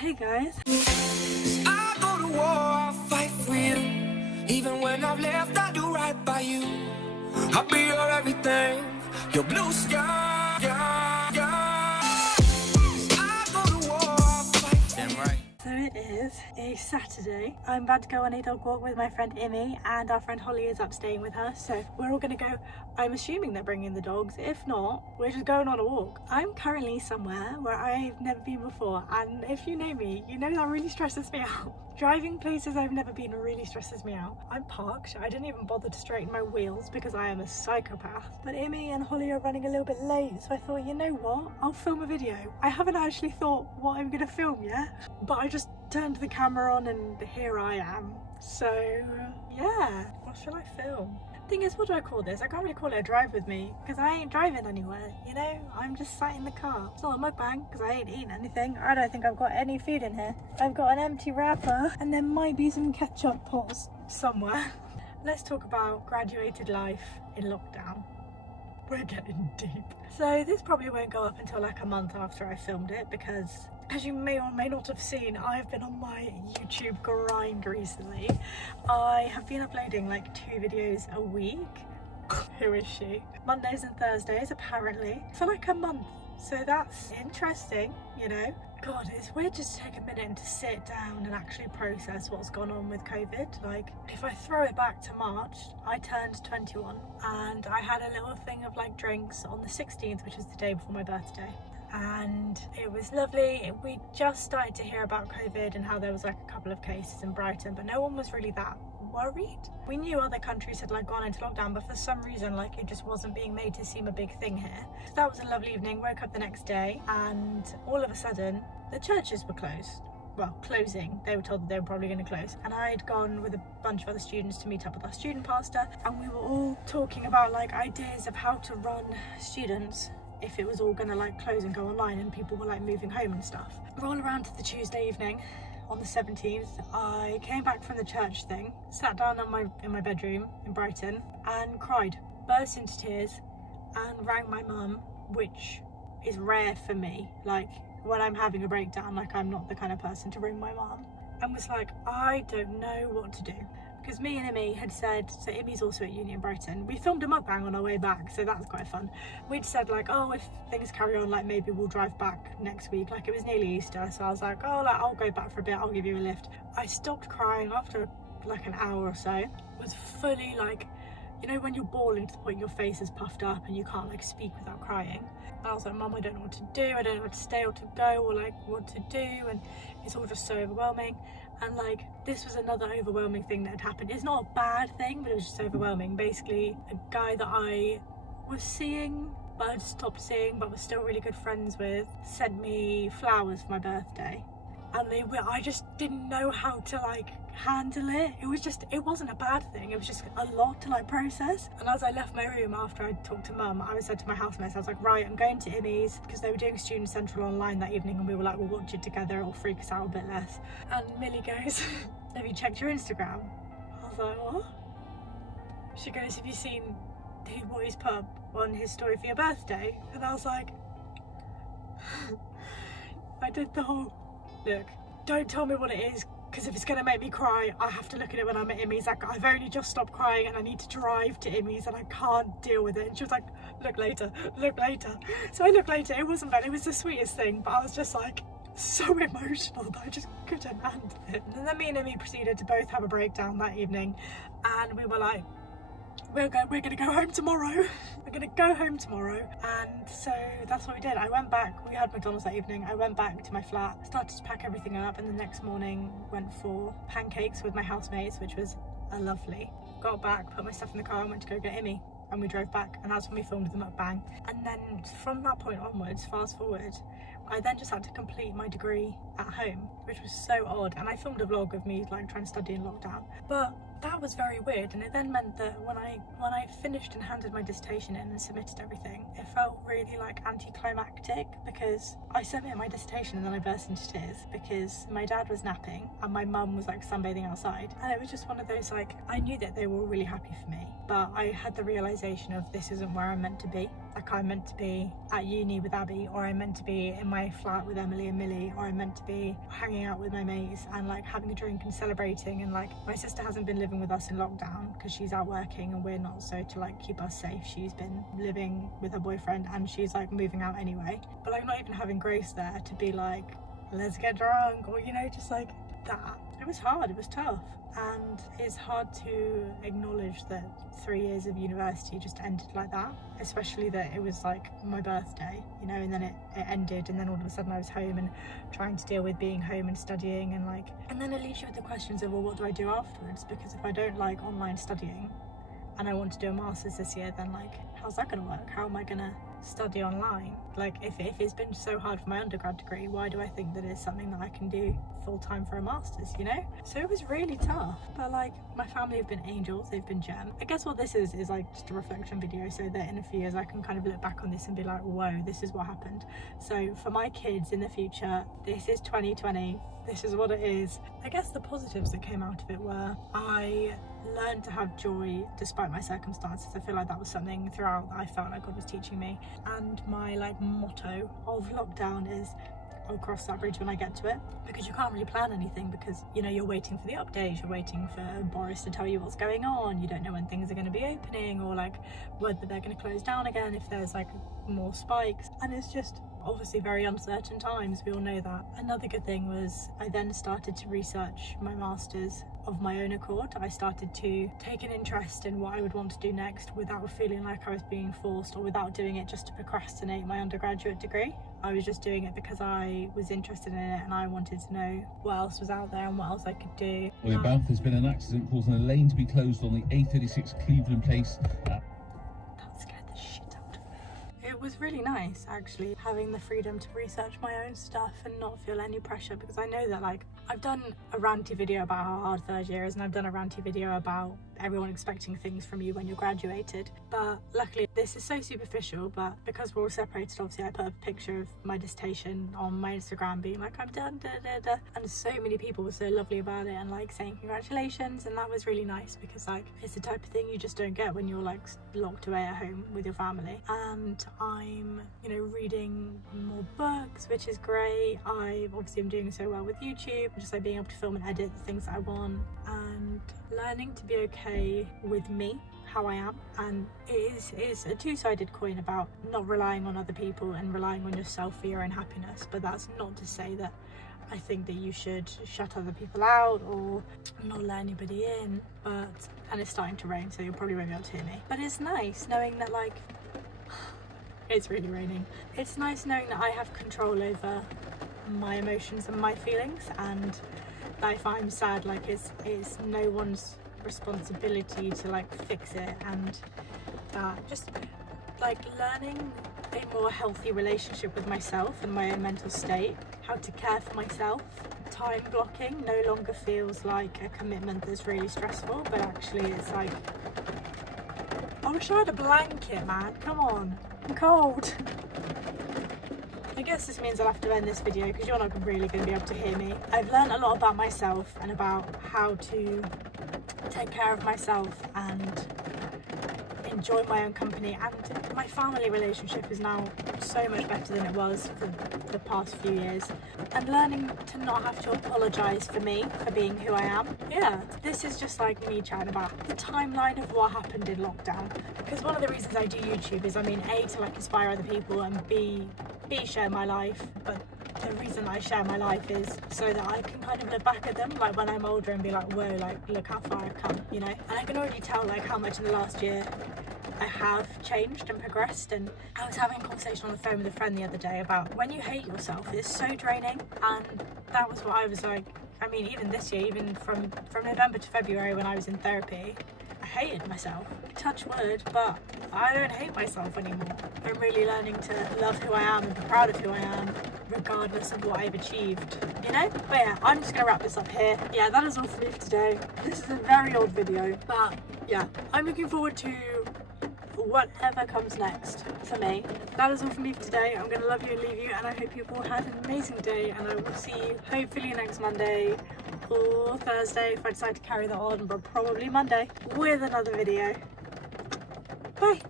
Hey guys. I go to war, I'll fight for you. Even when I've left, I do right by you. I'll be your everything, your blue sky. I go to war, I'll fight. Damn right. So it is a Saturday. I'm about to go on a dog walk with my friend Imi, and our friend Holly is up staying with her. So we're all gonna go. I'm assuming they're bringing the dogs. If not, we're just going on a walk. I'm currently somewhere where I've never been before, and if you know me, you know that really stresses me out. Driving places I've never been really stresses me out. I'm parked. I didn't even bother to straighten my wheels because I am a psychopath. But Imi and Holly are running a little bit late, so I thought, you know what? I'll film a video. I haven't actually thought what I'm gonna film yet, but I just turned the camera on and here I am. So yeah, what shall I film? Thing is, what do I call this? I can't really call it a drive with me because I ain't driving anywhere, you know? I'm just sat in the car. It's not a mukbang because I ain't eating anything. I don't think I've got any food in here. I've got an empty wrapper and there might be some ketchup pots somewhere. Let's talk about graduated life in lockdown. We're getting deep. So this probably won't go up until like a month after I filmed it because, as you may or may not have seen, I've been on my YouTube grind recently. I have been uploading like 2 videos a week. Who is she? Mondays and Thursdays apparently for like a month. So that's interesting, you know. God, it's weird just to take a minute and to sit down and actually process what's gone on with COVID. Like, if I throw it back to March, I turned 21 and I had a little thing of like drinks on the 16th, which is the day before my birthday. And it was lovely. We just started to hear about COVID and how there was like a couple of cases in Brighton, but no one was really that worried. We knew other countries had like gone into lockdown, but for some reason like it just wasn't being made to seem a big thing here. So that was a lovely evening. Woke up the next day and all of a sudden the churches were closed. Well, closing. They were told that they were probably going to close, and I'd gone with a bunch of other students to meet up with our student pastor, and we were all talking about like ideas of how to run students if it was all gonna like close and go online and people were like moving home and stuff. Roll around to the Tuesday evening on the 17th, I came back from the church thing, sat down in my bedroom in Brighton and cried, burst into tears and rang my mum, which is rare for me. Like when I'm having a breakdown, like I'm not the kind of person to ring my mum, and was like, I don't know what to do. Because me and Imi had said, so Imi's also at uni in Brighton, we filmed a mukbang on our way back, so that was quite fun. We'd said like, oh, if things carry on, like maybe we'll drive back next week. Like it was nearly Easter, so I was like, oh, like, I'll go back for a bit, I'll give you a lift. I stopped crying after like an hour or so. Was fully like, you know when you're bawling to the point your face is puffed up and you can't like speak without crying. I was like, Mum, I don't know what to do, I don't know where to stay or to go or like what to do, and it's all just so overwhelming. And like this was another overwhelming thing that had happened. It's not a bad thing, but it was just overwhelming. Basically, a guy that I was seeing but I'd stopped seeing but was still really good friends with sent me flowers for my birthday, and I just didn't know how to like handle it. It wasn't a bad thing, it was just a lot to like process. And as I left my room after I talked to Mum, I said to my housemates, I was like, right, I'm going to Imi's, because they were doing Student Central online that evening, and we were like, we'll watch it together, it'll freak us out a bit less. And Millie goes, have you checked your Instagram? I was like, what? She goes, have you seen what he's put up on his story for your birthday? And I was like, I did the whole, look, don't tell me what it is, because if it's going to make me cry, I have to look at it when I'm at Imi's. Like, I've only just stopped crying and I need to drive to Imi's and I can't deal with it. And she was like, look later, look later. So I looked later, it wasn't bad, it was the sweetest thing, but I was just like so emotional that I just couldn't handle it. And then me and Imi proceeded to both have a breakdown that evening, and we were like, we're gonna go home tomorrow. We're gonna go home tomorrow. And so that's what we did. I went back, we had McDonald's that evening, I went back to my flat, started to pack everything up, and the next morning went for pancakes with my housemates, which was lovely. Got back, put my stuff in the car and went to go get Imi, and we drove back, and that's when we filmed the mukbang. And then from that point onwards, fast forward, I then just had to complete my degree at home, which was so odd. And I filmed a vlog of me like trying to study in lockdown, but that was very weird. And it then meant that when I finished and handed my dissertation in and submitted everything, it felt really like anticlimactic, because I submitted my dissertation and then I burst into tears because my dad was napping and my mum was like sunbathing outside, and it was just one of those, like, I knew that they were really happy for me, but I had the realization of this isn't where I'm meant to be. Like I'm meant to be at uni with Abby, or I'm meant to be in my flat with Emily and Millie, or I'm meant to be hanging out with my mates and like having a drink and celebrating. And like my sister hasn't been living with us in lockdown because she's out working and we're not, so to like keep us safe she's been living with her boyfriend and she's like moving out anyway. But like not even having Grace there to be like, let's get drunk, or you know, just like that. It was hard, it was tough. And it's hard to acknowledge that 3 years of university just ended like that, especially that it was like my birthday, you know, and then it ended, and then all of a sudden I was home and trying to deal with being home and studying, and like, and then it leaves you with the questions of, well, what do I do afterwards? Because if I don't like online studying and I want to do a master's this year, then like, how's that gonna work? How am I gonna study online? Like if it's been so hard for my undergrad degree, why do I think that it's something that I can do full-time for a master's, you know? So it was really tough, but like my family have been angels, they've been gem. I guess what this is like just a reflection video, so that in a few years I can kind of look back on this and be like, whoa, this is what happened. So for my kids in the future, this is 2020, this is what it is. I guess the positives that came out of it were I learned to have joy despite my circumstances. I feel like that was something throughout that I felt like God was teaching me. And my like motto of lockdown is, I'll cross that bridge when I get to it, because you can't really plan anything, because you know, you're waiting for the updates, you're waiting for Boris to tell you what's going on, you don't know when things are going to be opening, or like whether they're going to close down again if there's like more spikes, and it's just obviously very uncertain times, we all know that. Another good thing was I then started to research my masters of my own accord. I started to take an interest in what I would want to do next without feeling like I was being forced, or without doing it just to procrastinate my undergraduate degree. I was just doing it because I was interested in it and I wanted to know what else was out there and what else I could do. Well, in Bath, there's been an accident causing a lane to be closed on the A36 Cleveland Place. That scared the shit out of me. It was really nice actually having the freedom to research my own stuff and not feel any pressure, because I know that like I've done a ranty video about how hard third year is, and I've done a ranty video about everyone expecting things from you when you're graduated, but luckily this is so superficial. But because we're all separated, obviously I put a picture of my dissertation on my Instagram being like, I'm done, and so many people were so lovely about it and like saying congratulations, and that was really nice, because like it's the type of thing you just don't get when you're like locked away at home with your family. And I'm, you know, reading more books, which is great. I obviously am doing so well with YouTube, just like being able to film and edit the things that I want, and learning to be okay with me, how I am. And it is a two-sided coin about not relying on other people and relying on yourself for your own happiness. But that's not to say that I think that you should shut other people out or not let anybody in. And it's starting to rain, so you probably won't be able to hear me, but it's nice knowing that like it's really raining. It's nice knowing that I have control over my emotions and my feelings, and that if I'm sad, like it's no one's responsibility to like fix it. And just like learning a more healthy relationship with myself and my own mental state, how to care for myself. Time blocking no longer feels like a commitment that's really stressful, but actually it's like, I wish I had a blanket, man, come on, I'm cold. I guess this means I'll have to end this video because you're not really going to be able to hear me. I've learned a lot about myself and about how to take care of myself and enjoy my own company, and my family relationship is now so much better than it was for the past few years, and learning to not have to apologise for me for being who I am. Yeah, this is just like me chatting about the timeline of what happened in lockdown, because one of the reasons I do YouTube is, I mean, A, to like inspire other people, and B, share my life. But the reason I share my life is so that I can kind of look back at them like when I'm older and be like, whoa, like look how far I've come, you know. And I can already tell like how much in the last year I have changed and progressed. And I was having a conversation on the phone with a friend the other day about when you hate yourself, it's so draining. And that was what I was like. I mean, even this year, even from November to February when I was in therapy, I hated myself. Touch wood, but I don't hate myself anymore. I'm really learning to love who I am and be proud of who I am, regardless of what I've achieved, you know? But yeah, I'm just gonna wrap this up here. Yeah, that is all for me for today. This is a very odd video, but yeah, I'm looking forward to whatever comes next for me. That is all for me for today. I'm gonna love you and leave you, and I hope you've all had an amazing day, and I will see you hopefully next Monday or Thursday if I decide to carry that on, but probably Monday with another video. Bye.